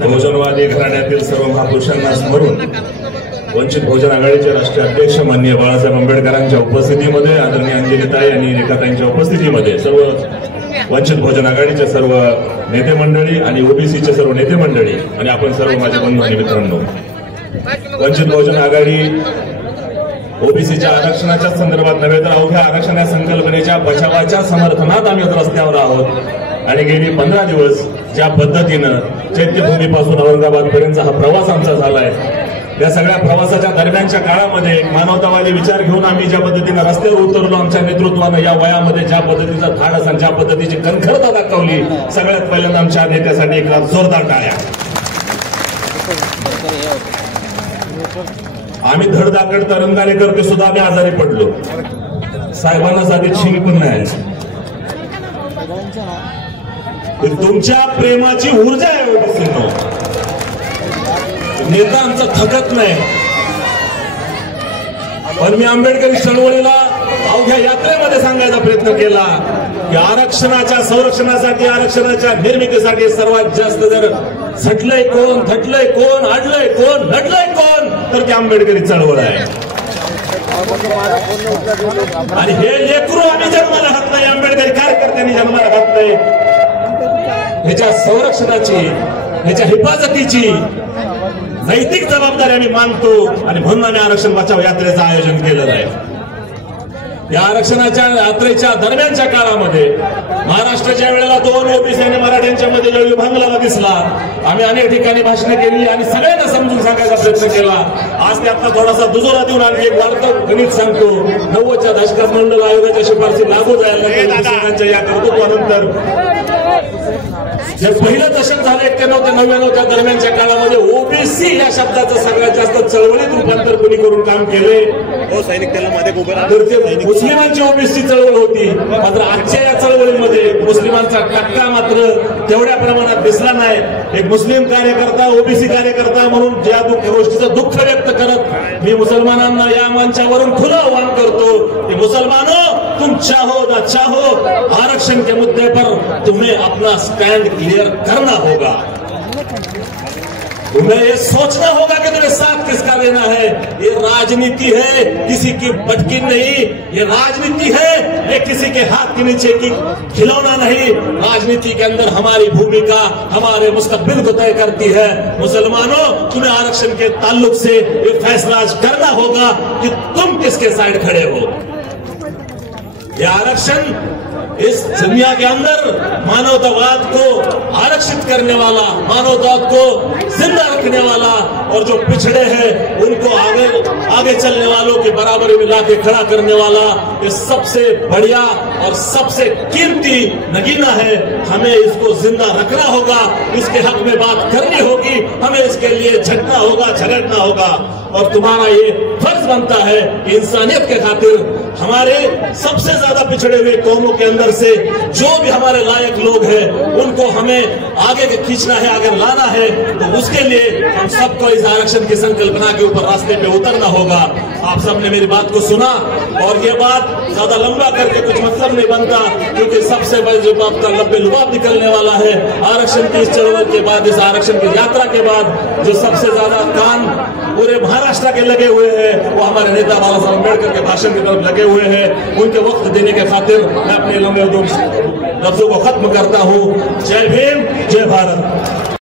बहुजनवादी घराण्यातील सर्व महापुरुषांना स्मरून वंचित बहुजन आघाडीचे राष्ट्रीय अध्यक्ष माननीय बाळासाहेब आंबेडकरांच्या उपस्थितीमध्ये, आदरणीय अंजलीताई आणि रेखाताईंच्या उपस्थितीमध्ये सर्व वंचित बहुजन आघाडीचे सर्व नेते मंडळी आणि ओबीसीचे सर्व नेते मंडळी आणि आपण सर्व माझे बंधू आणि मित्रांनो, वंचित बहुजन आघाडी ओबीसीच्या आरक्षणाच्या संदर्भात नव्हे तर अवघ्या आरक्षण या संकल्पनेच्या बचावाच्या समर्थनात आम्ही रस्त्यावर आहोत। आणि गेली 15 दिवस ज्या पद्धतीनं चैत्यभूमीपासून औरंगाबाद पर्यंतचा हा प्रवास आमचा झालाय, या सगळ्या प्रवासाच्या दरम्यानच्या काळामध्ये मानवतावादी विचार घेऊन आम्ही ज्या पद्धतीनं रस्त्यावर उतरलो, आमच्या नेतृत्वानं या वयामध्ये ज्या पद्धतीचा धाडस आणि ज्या पद्धतीची कणखरता दाखवली, सगळ्यात पहिल्यांदा आमच्या नेत्यासाठी एक जोरदार टाळ्या। आम्ही धडधाकड तरंगारे करते सुद्धा आम्ही आजारी पडलो, साहेबांना साधी शिंग पण नाही। तुमच्या प्रेमाची ऊर्जा आहे, नेता आमचा थकत नाही। पण मी आंबेडकरी चळवळीला अवघ्या यात्रेमध्ये सांगायचा प्रयत्न केला की आरक्षणाच्या संरक्षणासाठी, आरक्षणाच्या निर्मितीसाठी सर्वात जास्त जर झटलंय कोण, थटलंय कोण, अडलंय कोण, लढलंय कोण, तर ती आंबेडकरी चळवळ आहे। आणि हे लेकरू आम्ही जन्माला घातलंय, आंबेडकरी कार्यकर्त्यांनी जन्माला घातलंय। ह्याच्या संरक्षणाची, ह्याच्या हिफाजतीची नैतिक जबाबदारी आम्ही मानतो आणि म्हणून आम्ही आरक्षण बचाव यात्रेचं आयोजन केलेलं आहे। या आरक्षणाच्या यात्रेच्या दरम्यानच्या काळामध्ये महाराष्ट्राच्या वेळेला 2 ओबीसी आणि मराठ्यांच्या मध्ये जो विभागला दिसला, आम्ही अनेक ठिकाणी भाषणे केली आणि सगळ्यांना समजून सांगायचा प्रयत्न केला। आज त्यातला थोडासा दुजोरा देऊन आम्ही एक वार्ता गणित सांगतो। 90च्या दशकात मंडल आयोगाच्या शिफारसी लागू जायला या कर्तृत्वानंतर जे पहिलं दशक झालं 91 ते 99 त्या दरम्यानच्या काळामध्ये ओबीसी या शब्दाचं सगळ्यात जास्त चळवळीत रूपांतर कोणी करून काम केले, मुस्लिमांची ओबीसी चळवळ होती। मात्र आजच्या या चळवळीमध्ये मुस्लिमांचा टक्का मात्र तेवढ्या प्रमाणात दिसला नाही। एक मुस्लिम कार्यकर्ता, ओबीसी कार्यकर्ता म्हणून ज्या गोष्टीचं दुःख व्यक्त करत मी मुसलमानांना या मंचावरून खुलं आव्हान करतो की मुसलमानो, तुम चाहो ना चाहो, आरक्षण के मुद्दे पर तुम्हें अपना स्टैंड क्लियर करना होगा। तुम्हें ये सोचना होगा कि तुम्हें साथ किसका लेना है। ये राजनीति है, किसी की बटकी नहीं। ये राजनीति है, ये किसी के हाथ के नीचे की खिलौना नहीं। राजनीति के अंदर हमारी भूमिका हमारे मुस्तकबिल को तय करती है। मुसलमानों, तुम्हें आरक्षण के ताल्लुक से ये फैसला करना होगा कि तुम किसके साइड खड़े हो। ये आरक्षण इस दुनिया के अंदर मानवतावाद को आरक्षित करने वाला, मानवतावाद को जिंदा रखने वाला और जो पिछड़े हैं उनको आगे चलने वालों के बराबरी में लाके खड़ा करने वाला ये सबसे बढ़िया और सबसे कीमती नगीना है। हमें इसको जिंदा रखना होगा, इसके हक में बात करनी होगी, हमें इसके लिए झटना होगा, झगड़ना होगा। और तुम्हारा ये फर्ज बनता है कि इंसानियत के खातिर हमारे सबसे ज्यादा पिछड़े हुए कौमों के अंदर से जो भी हमारे लायक लोग हैं उनको हमें आगे खींचना है, आगे लाना है। तो उसके लिए हम सबको इस आरक्षण की संकल्पना के ऊपर रास्ते पे उतरना होगा। आप सबने मेरी बात को सुना और ये बात ज्यादा लंबा करके कुछ मतलब नहीं बनता, क्योंकि सबसे बड़ी जो बात का लंबे लुबाब निकलने वाला है आरक्षण की इस चळवळ के बाद, इस आरक्षण की यात्रा के बाद जो सबसे ज्यादा कान पूरे महाराष्ट्र के लगे हुए हैं वो हमारे नेता बाला साहब अम्बेडकर के भाषण की तरफ लगे हुए हैं। उनके वक्त देने के खातिर मैं अपने लंबे लफ्जों को खत्म करता हूँ। जय भीम, जय भारत।